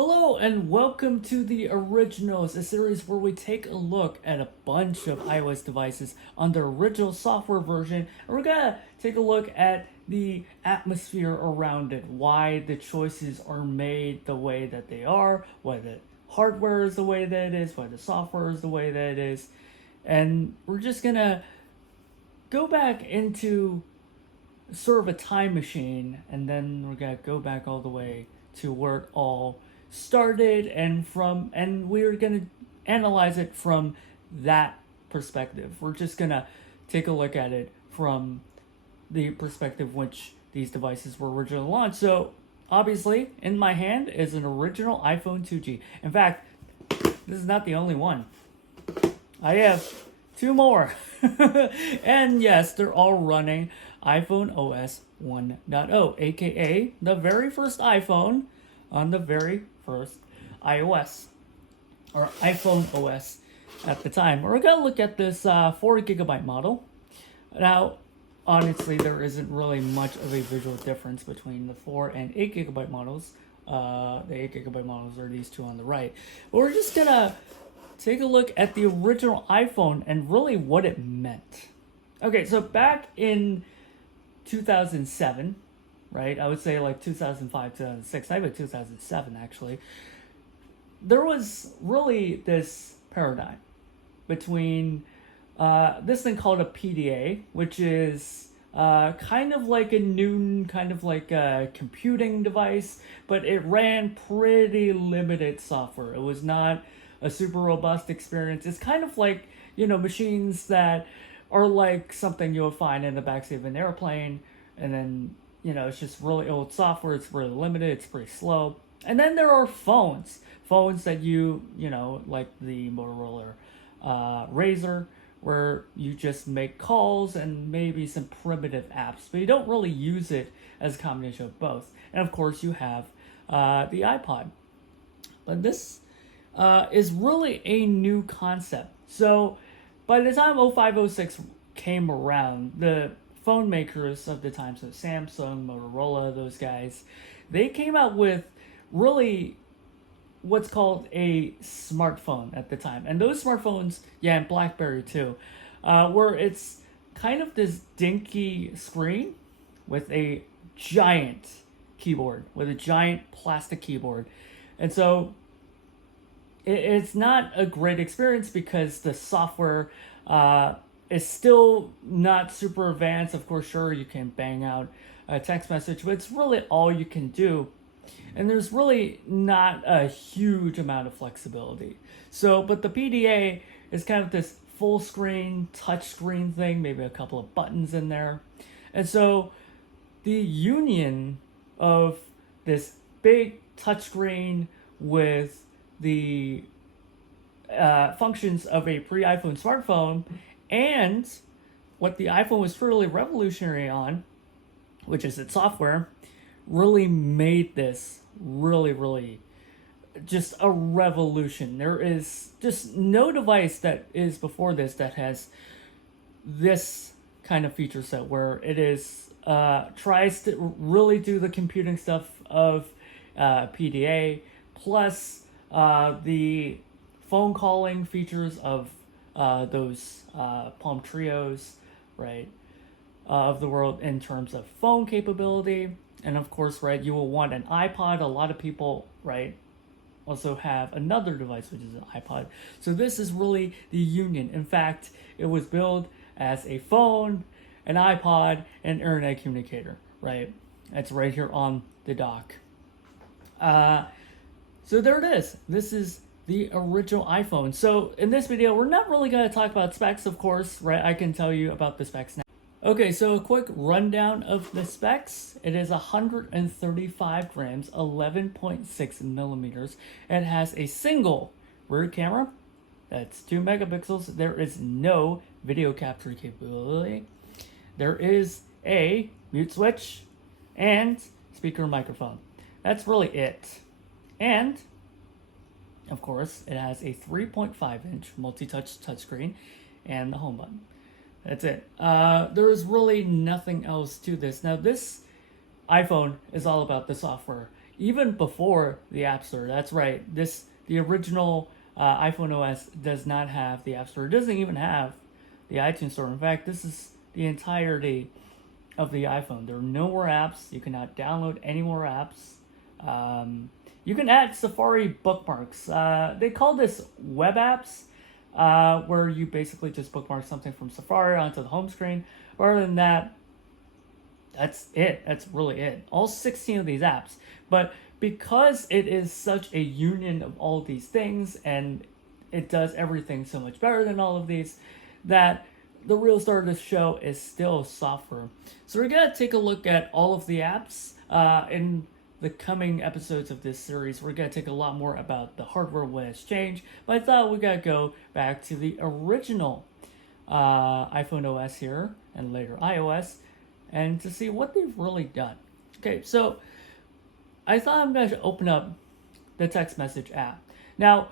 Hello and welcome to The Originals, a series where we take a look at a bunch of iOS devices on the original software version, and we're gonna take a look at the atmosphere around it, why the choices are made the way that they are, why the hardware is the way that it is, why the software is the way that it is, and we're just gonna go back into sort of a time machine, and then we're gonna go back all the way to where it all started, and we're gonna analyze it from that perspective. We're just gonna take a look at it from the perspective which these devices were originally launched. So obviously, in my hand is an original iPhone 2G. In fact, this is not the only one. I have two more. And yes, they're all running iPhone OS 1.0, aka the very first iPhone on the very first iOS, or iPhone OS at the time. We're going to look at this 4GB model. Now, honestly, there isn't really much of a visual difference between the 4 and 8GB models. The 8GB models are these two on the right. But we're just going to take a look at the original iPhone and really what it meant. Okay, so back in 2007, right? I would say like 2005, 2006, maybe 2007 actually. There was really this paradigm between this thing called a PDA, which is kind of like a Newton, kind of like a computing device, but it ran pretty limited software. It was not a super robust experience. It's kind of like, machines that are like something you'll find in the backseat of an airplane, and then, it's just really old software. It's really limited. It's pretty slow. And then there are phones that like the Motorola Razr, where you just make calls and maybe some primitive apps, but you don't really use it as a combination of both. And of course, you have the iPod. But this is really a new concept. So by the time 0506 came around, the phone makers of the time, so Samsung, Motorola, those guys, they came out with really what's called a smartphone at the time. And those smartphones, and BlackBerry too, where it's kind of this dinky screen with a giant keyboard, with a giant plastic keyboard. And so it's not a great experience because the software is still not super advanced. Of course, sure, you can bang out a text message, but it's really all you can do. And there's really not a huge amount of flexibility. So, but the PDA is kind of this full screen, touch screen thing, maybe a couple of buttons in there. And so the union of this big touchscreen with the functions of a pre-iPhone smartphone and what the iPhone was truly revolutionary on, which is its software, really made this really just a revolution. There is just no device that is before this that has this kind of feature set where it is tries to really do the computing stuff of PDA plus the phone calling features of those Palm Trios, right, of the world in terms of phone capability. And of course, right, you will want an iPod. A lot of people, right, also have another device, which is an iPod. So this is really the union. In fact, it was billed as a phone, an iPod, and internet communicator, right? That's right here on the dock. So there it is. This is the original iPhone. So in this video, we're not really going to talk about specs, of course, right? I can tell you about the specs now. Okay, so a quick rundown of the specs. It is 135 grams, 11.6 millimeters. It has a single rear camera. That's 2 megapixels. There is no video capture capability. There is a mute switch and speaker and microphone. That's really it. And of course, it has a 3.5-inch multi-touch touchscreen and the home button. That's it. There is really nothing else to this. Now, this iPhone is all about the software. even before the App Store. That's right. The original iPhone OS does not have the App Store. It doesn't even have the iTunes Store. In fact, this is the entirety of the iPhone. There are no more apps. You cannot download any more apps. You can add Safari bookmarks. They call this web apps, where you basically just bookmark something from Safari onto the home screen. Other than that, that's it. That's really it. All 16 of these apps. But because it is such a union of all these things and it does everything so much better than all of these, that the real star of the show is still software. So we're going to take a look at all of the apps in the coming episodes of this series. We're going to take a lot more about the hardware, what has changed. But I thought we got to go back to the original iPhone OS here and later iOS and to see what they've really done. Okay, so I thought I'm going to open up the text message app. Now,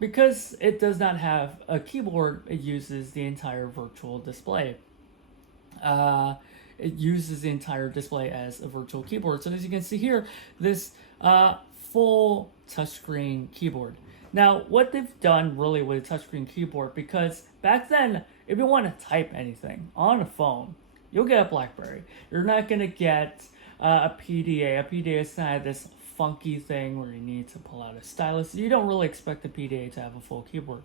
because it does not have a keyboard, it uses the entire virtual display. It uses the entire display as a virtual keyboard. So as you can see here, this full touchscreen keyboard. Now, what they've done really with a touchscreen keyboard, because back then, if you want to type anything on a phone, you'll get a BlackBerry. You're not going to get a PDA. A PDA is kind of this funky thing where you need to pull out a stylus. You don't really expect the PDA to have a full keyboard.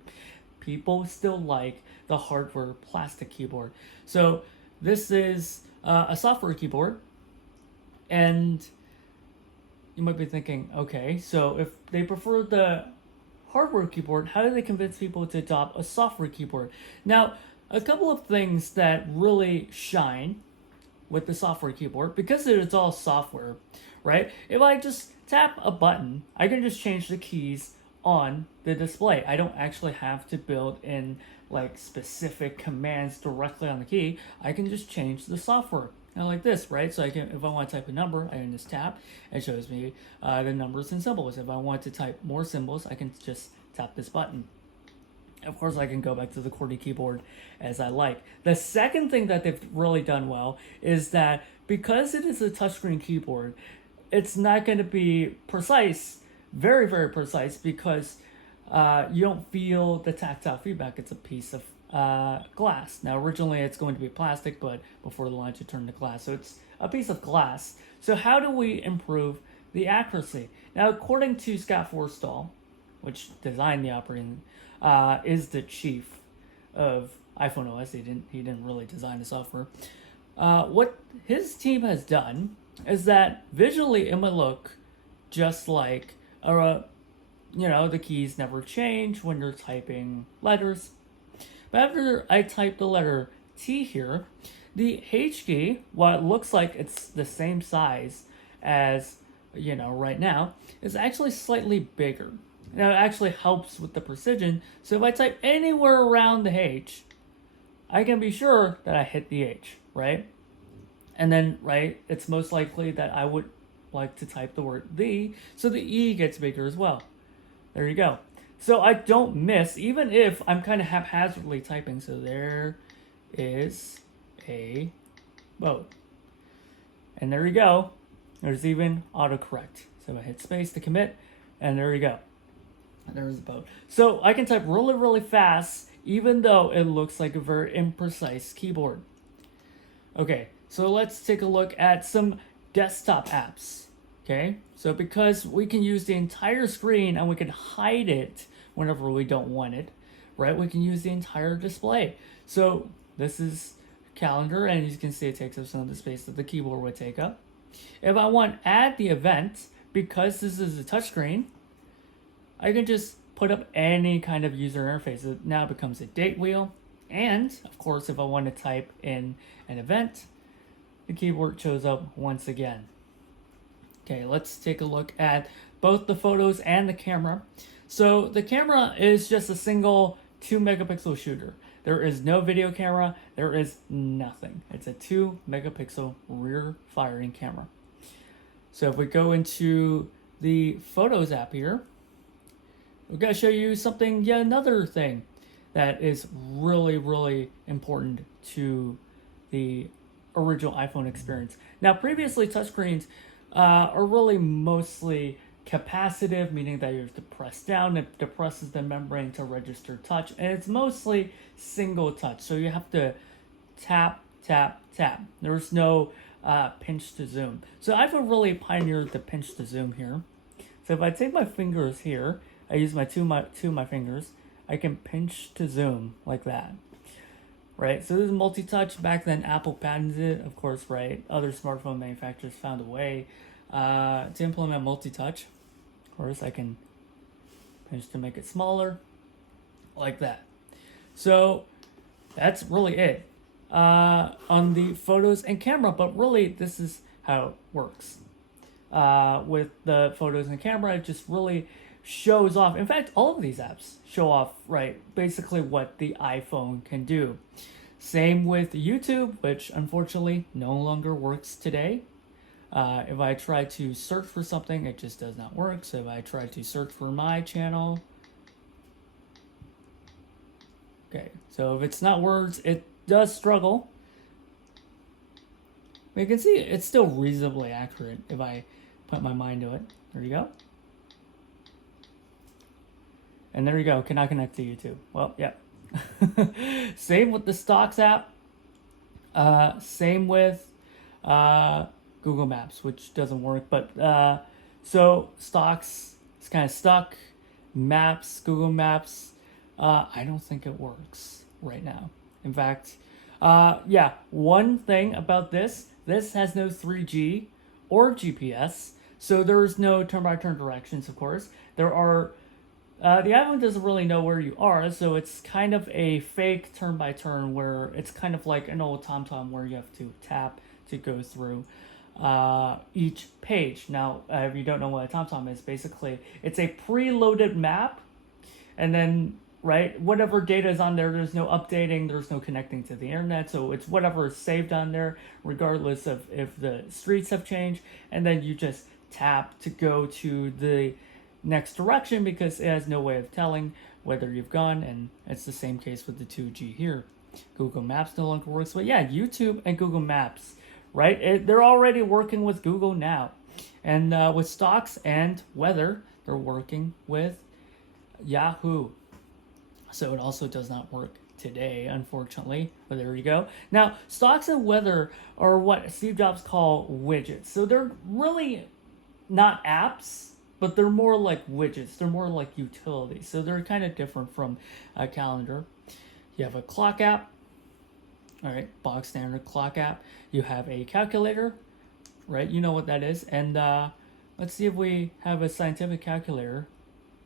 People still like the hardware plastic keyboard. So this is a software keyboard. And you might be thinking, okay, so if they prefer the hardware keyboard, how do they convince people to adopt a software keyboard? Now, a couple of things that really shine with the software keyboard, because it's all software, right? If I just tap a button, I can just change the keys on the display. I don't actually have to build in like specific commands directly on the key. I can just change the software. Kind of like this, right? So I can, if I want to type a number, I can just tap. It shows me the numbers and symbols. If I want to type more symbols, I can just tap this button. Of course, I can go back to the QWERTY keyboard as I like. The second thing that they've really done well is that because it is a touchscreen keyboard, it's not going to be precise, very, very precise, because you don't feel the tactile feedback. It's a piece of glass. Now, originally it's going to be plastic, but before the launch it turned to glass. So it's a piece of glass. So how do we improve the accuracy? Now, according to Scott Forstall, which designed the operating, is the chief of iPhone OS. He didn't really design the software. What his team has done is that visually it might look just like the keys never change when you're typing letters. But after I type the letter T here, the H key, while it looks like it's the same size as right now, is actually slightly bigger. Now, it actually helps with the precision. So if I type anywhere around the H, I can be sure that I hit the H, right? And then, right, it's most likely that I would like to type the word the, so the E gets bigger as well. There you go. So I don't miss, even if I'm kind of haphazardly typing. So there is a boat. And there you go. There's even autocorrect. So I hit space to commit, and there you go. There's a boat. So I can type really, really fast, even though it looks like a very imprecise keyboard. Okay, so let's take a look at some desktop apps. Okay, so because we can use the entire screen and we can hide it whenever we don't want it, right? We can use the entire display. So this is calendar, and as you can see, it takes up some of the space that the keyboard would take up. If I want to add the event, because this is a touchscreen, I can just put up any kind of user interface. It now becomes a date wheel. And, of course, if I want to type in an event, the keyboard shows up once again. Okay, let's take a look at both the photos and the camera. So the camera is just a single 2-megapixel shooter. There is no video camera. There is nothing. It's a 2-megapixel rear firing camera. So if we go into the Photos app here, we're going to show you something, yet another thing that is really, really important to the original iPhone experience. Now, previously, touchscreens are really mostly capacitive, meaning that you have to press down. It depresses the membrane to register touch, and it's mostly single touch. So you have to tap, tap, tap. There's no pinch to zoom. So I've really pioneered the pinch to zoom here. So if I take my fingers here, I use two of my fingers, I can pinch to zoom like that. Right, so this is multi-touch. Back then, Apple patented it, of course. Right, other smartphone manufacturers found a way to implement multi-touch. Of course, I can pinch to make it smaller, like that. So that's really it on the photos and camera. But really, this is how it works. With the photos and camera, it just really shows off. In fact, all of these apps show off, right, basically what the iPhone can do. Same with YouTube, which unfortunately no longer works today. If I try to search for something, it just does not work. So if I try to search for my channel, okay, so if it's not words, it does struggle. But you can see it's still reasonably accurate if I put my mind to it. There you go. And there you go, cannot connect to YouTube. Well, yeah. Same with the Stocks app. Same with Google Maps, which doesn't work. But so Stocks is kind of stuck. Maps, Google Maps, I don't think it works right now. In fact, yeah, one thing about this has no 3G or GPS. So there's no turn-by-turn directions, of course. There are the iPhone doesn't really know where you are, so it's kind of a fake turn-by-turn where it's kind of like an old TomTom where you have to tap to go through each page. Now, if you don't know what a TomTom is, basically it's a preloaded map, and then, right, whatever data is on there, there's no updating, there's no connecting to the internet, so it's whatever is saved on there, regardless of if the streets have changed, and then you just tap to go to the next direction because it has no way of telling whether you've gone, and it's the same case with the 2G here. Google Maps no longer works, but yeah, YouTube and Google Maps, right? They're already working with Google now, and with Stocks and Weather, they're working with Yahoo. So it also does not work today, unfortunately, but there you go. Now, Stocks and Weather are what Steve Jobs called widgets. So they're really not apps, but they're more like widgets. They're more like utilities. So they're kind of different from a calendar. You have a clock app, all right, box standard clock app. You have a calculator, right? You know what that is. And let's see if we have a scientific calculator.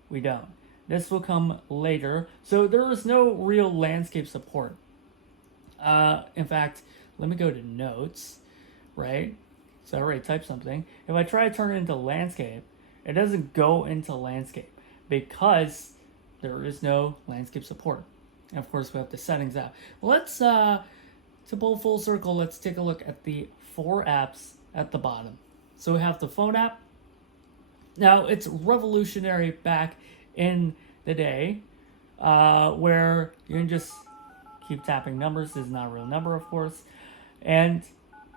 We don't. This will come later. So there is no real landscape support. In fact, let me go to notes, right? So I already typed something. If I try to turn it into landscape, it doesn't go into landscape because there is no landscape support. And of course, we have the settings app. Let's, to pull full circle, let's take a look at the 4 apps at the bottom. So we have the phone app. Now, it's revolutionary back in the day where you can just keep tapping numbers. This is not a real number, of course. And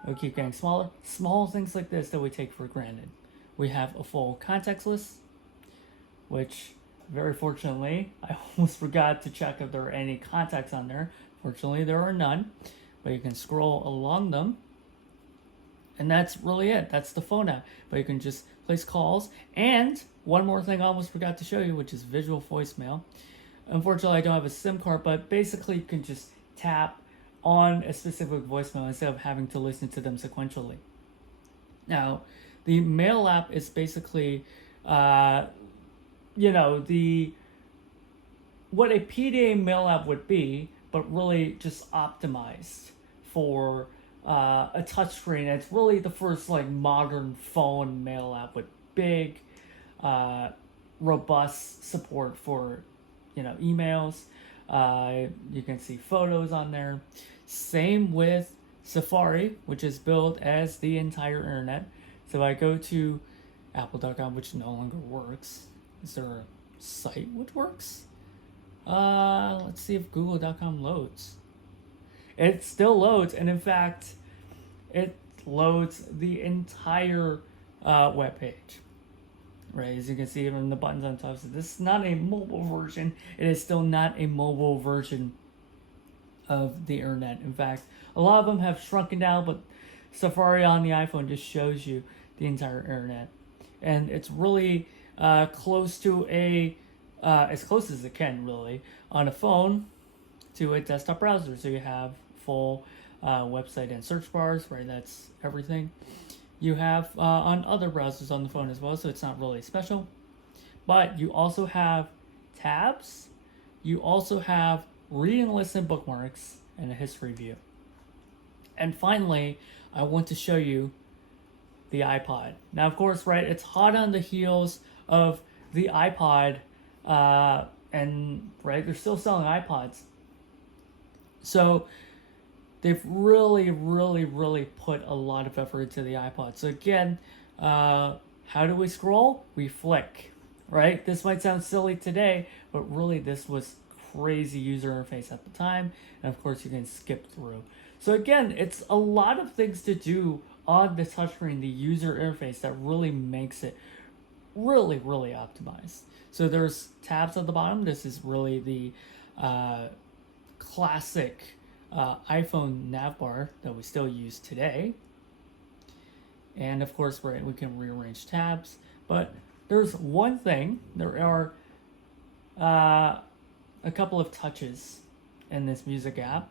it'll keep getting smaller. Small things like this that we take for granted. We have a full contacts list, which very fortunately, I almost forgot to check if there are any contacts on there. Fortunately, there are none, but you can scroll along them. And that's really it. That's the phone app. But you can just place calls. And one more thing I almost forgot to show you, which is visual voicemail. Unfortunately, I don't have a SIM card, but basically you can just tap on a specific voicemail instead of having to listen to them sequentially. Now, the mail app is basically, what a PDA mail app would be, but really just optimized for a touchscreen. It's really the first modern phone mail app with big, robust support for, emails. You can see photos on there. Same with Safari, which is built as the entire internet. So if I go to apple.com, which no longer works, is there a site which works? Let's see if google.com loads. It still loads, and in fact, it loads the entire web page. Right, as you can see from the buttons on top, so this is not a mobile version. It is still not a mobile version of the internet. In fact, a lot of them have shrunken down, but Safari on the iPhone just shows you the entire internet, and it's really close to as close as it can really on a phone to a desktop browser. So you have full website and search bars, right? That's everything you have on other browsers on the phone as well, so it's not really special. But you also have tabs, you also have read and listen bookmarks, and a history view. And finally, I want to show you the iPod. Now, of course, right, it's hot on the heels of the iPod, and right, they're still selling iPods. So they've really put a lot of effort into the iPod. So again, how do we scroll? We flick, right? This might sound silly today, but really this was crazy user interface at the time. And of course you can skip through. So again, it's a lot of things to do on the touchscreen, the user interface, that really makes it really optimized. So there's tabs at the bottom. This is really the classic iPhone nav bar that we still use today. And of course, right, we can rearrange tabs. But there's one thing, there are a couple of touches in this music app,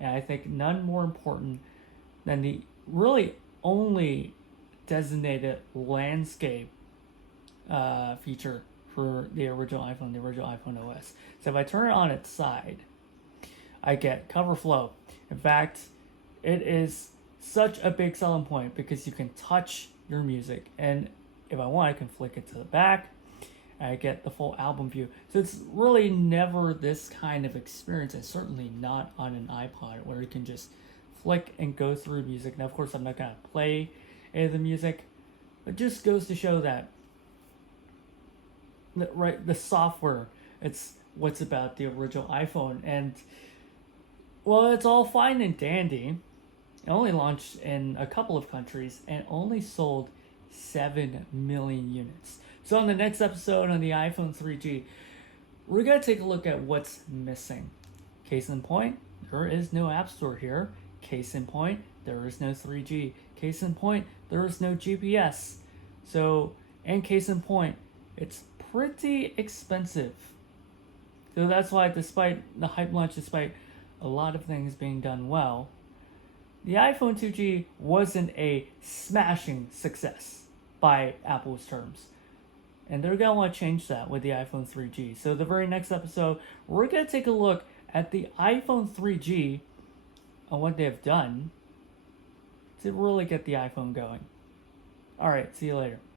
and I think none more important than the really only designated landscape feature for the original iPhone, the original iPhone OS. So if I turn it on its side, I get cover flow. In fact, it is such a big selling point because you can touch your music, and if I want, I can flick it to the back. I get the full album view. So it's really never this kind of experience, and certainly not on an iPod where you can just flick and go through music. Now, of course, I'm not going to play any of the music, but just goes to show that, right, the software, it's what's about the original iPhone. And well, it's all fine and dandy. It only launched in a couple of countries and only sold 7 million units. So on the next episode on the iPhone 3G, we're going to take a look at what's missing. Case in point, there is no App Store here. Case in point, there is no 3G. Case in point, there is no GPS. So, and case in point, it's pretty expensive. So that's why, despite the hype launch, despite a lot of things being done well, the iPhone 2G wasn't a smashing success by Apple's terms. And they're going to want to change that with the iPhone 3G. So the very next episode, we're going to take a look at the iPhone 3G and what they've done to really get the iPhone going. All right, see you later.